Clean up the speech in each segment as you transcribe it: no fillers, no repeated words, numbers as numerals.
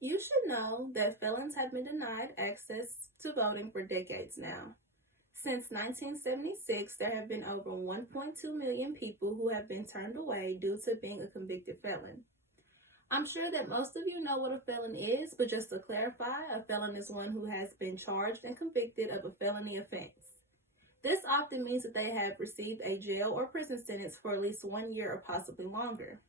You should know that felons have been denied access to voting for decades now. Since 1976, there have been over 1.2 million people who have been turned away due to being a convicted felon. I'm sure that most of you know what a felon is, but just to clarify, a felon is one who has been charged and convicted of a felony offense. This often means that they have received a jail or prison sentence for at least 1 year or possibly longer.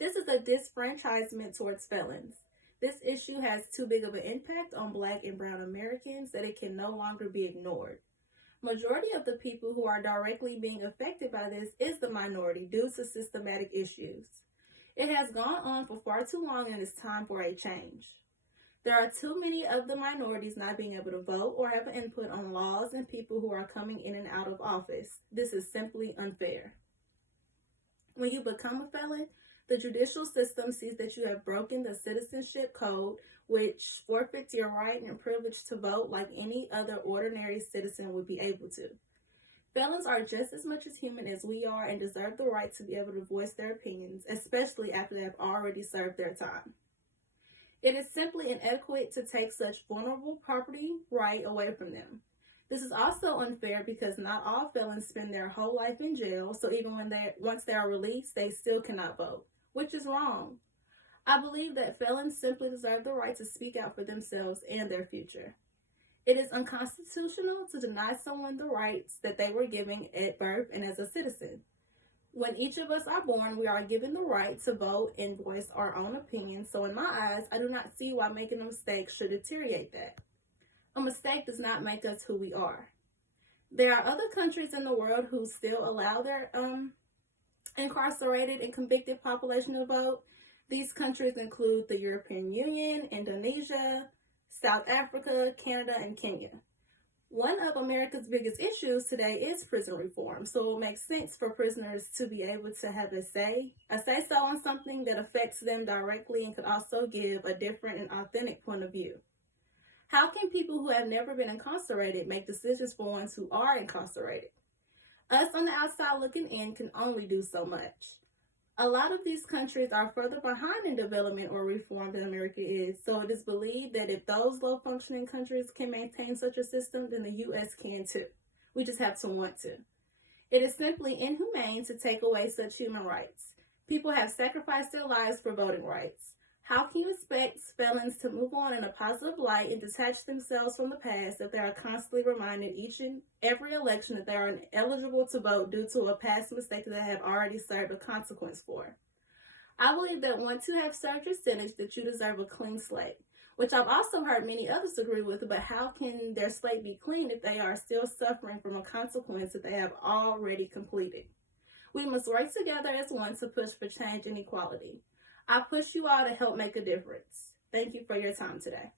This is a disfranchisement towards felons. This issue has too big of an impact on Black and Brown Americans that it can no longer be ignored. Majority of the people who are directly being affected by this is the minority due to systematic issues. It has gone on for far too long and it's time for a change. There are too many of the minorities not being able to vote or have input on laws and people who are coming in and out of office. This is simply unfair. When you become a felon, the judicial system sees that you have broken the citizenship code, which forfeits your right and privilege to vote like any other ordinary citizen would be able to. Felons are just as much as human as we are and deserve the right to be able to voice their opinions, especially after they have already served their time. It is simply inadequate to take such vulnerable property right away from them. This is also unfair because not all felons spend their whole life in jail, so even once they are released, they still cannot vote, which is wrong. I believe that felons simply deserve the right to speak out for themselves and their future. It is unconstitutional to deny someone the rights that they were given at birth and as a citizen. When each of us are born, we are given the right to vote and voice our own opinions, so in my eyes, I do not see why making a mistake should deteriorate that. A mistake does not make us who we are. There are other countries in the world who still allow their incarcerated and convicted population to vote. These countries include the European Union, Indonesia, South Africa, Canada, and Kenya. One of America's biggest issues today is prison reform, so it makes sense for prisoners to be able to have a say-so on something that affects them directly and could also give a different and authentic point of view. How can people who have never been incarcerated make decisions for ones who are incarcerated? Us on the outside looking in can only do so much. A lot of these countries are further behind in development or reform than America is, so it is believed that if those low-functioning countries can maintain such a system, then the U.S. can too. We just have to want to. It is simply inhumane to take away such human rights. People have sacrificed their lives for voting rights. How can you expect felons to move on in a positive light and detach themselves from the past if they are constantly reminded each and every election that they are ineligible to vote due to a past mistake that they have already served a consequence for? I believe that once you have served your sentence, that you deserve a clean slate, which I've also heard many others agree with, but how can their slate be clean if they are still suffering from a consequence that they have already completed? We must work together as one to push for change and equality. I push you all to help make a difference. Thank you for your time today.